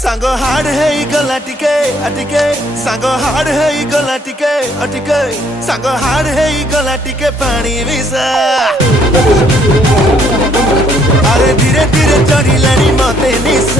सांग हाड़ है गला टिके अटिके सांग हाड़ है गला टिके अटिके सांग हाड़ है गला टिके पानी मिसा अरे धीरे धीरे चढ़ी लानी मते निशा